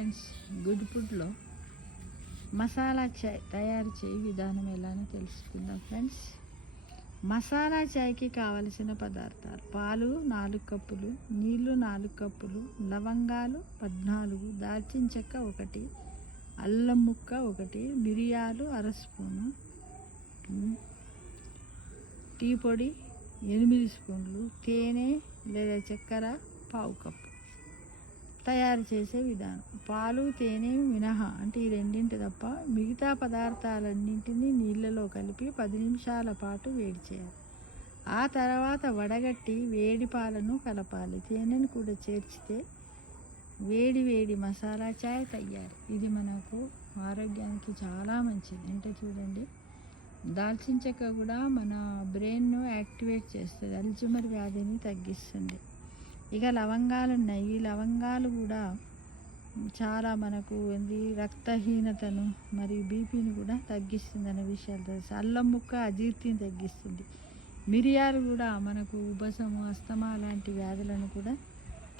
Friends, good ఫుడ్లో మసాలా చాయ్ తయారు చేయ విధానం ఎలానో తెలుసుకుందాం ఫ్రెండ్స్. మసాలా చాయ్కి కావలసిన పదార్థాలు: పాలు 4 కప్పులు, నీళ్ళు 4 కప్పులు, లవంగాలు 14, దాల్చిన చెక్క 1, అల్లం ముక్క 1, మిరియాలు 1/2 స్పూను, టీ పొడి 8 స్పూన్లు, తేనె లేదా చక్కెర 1/2 కప్పు. తయారు చేసే విధానం: పాలు తేనె మినహా, అంటే ఈ రెండింటి తప్ప మిగతా పదార్థాలన్నింటినీ నీళ్ళలో కలిపి 10 నిమిషాల పాటు వేడి చేయాలి. ఆ తర్వాత వడగట్టి వేడి పాలను కలపాలి. తేనెను కూడా చేర్చితే వేడి వేడి మసాలా చాయ్ తయారు. ఇది మనకు ఆరోగ్యానికి చాలా మంచిది. అంటే చూడండి, దాల్చిన చెక్క కూడా మన బ్రెయిన్ను యాక్టివేట్ చేస్తుంది, అల్జీమర్ వ్యాధిని తగ్గిస్తుంది. ఇక లవంగాలు ఉన్నాయి. ఈ లవంగాలు కూడా చాలా మనకు రక్తహీనతను మరియు బీపీని కూడా తగ్గిస్తుంది అనే విషయాలు తెలుసు. అల్లం ముక్క అజీర్తిని తగ్గిస్తుంది. మిరియాలు కూడా మనకు ఉబసము, అస్తమా లాంటి వ్యాధులను కూడా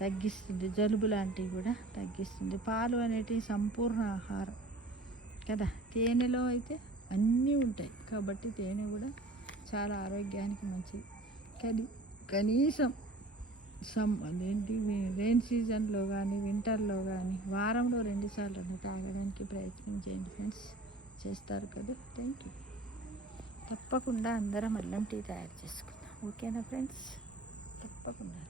తగ్గిస్తుంది, జలుబు లాంటివి కూడా తగ్గిస్తుంది. పాలు అనేటివి సంపూర్ణ ఆహారం కదా. తేనెలో అయితే అన్నీ ఉంటాయి కాబట్టి తేనె కూడా చాలా ఆరోగ్యానికి మంచిది. కానీ కనీసం రెయిన్ సీజన్లో కానీ వింటర్లో కానీ వారంలో 2 సార్లు తాగడానికి ప్రయత్నం చేయండి ఫ్రెండ్స్. చేస్తారు కదా. Thank you. తప్పకుండా అందరం అల్లం టీ తయారు చేసుకుందాం. ఓకేనా ఫ్రెండ్స్? తప్పకుండా.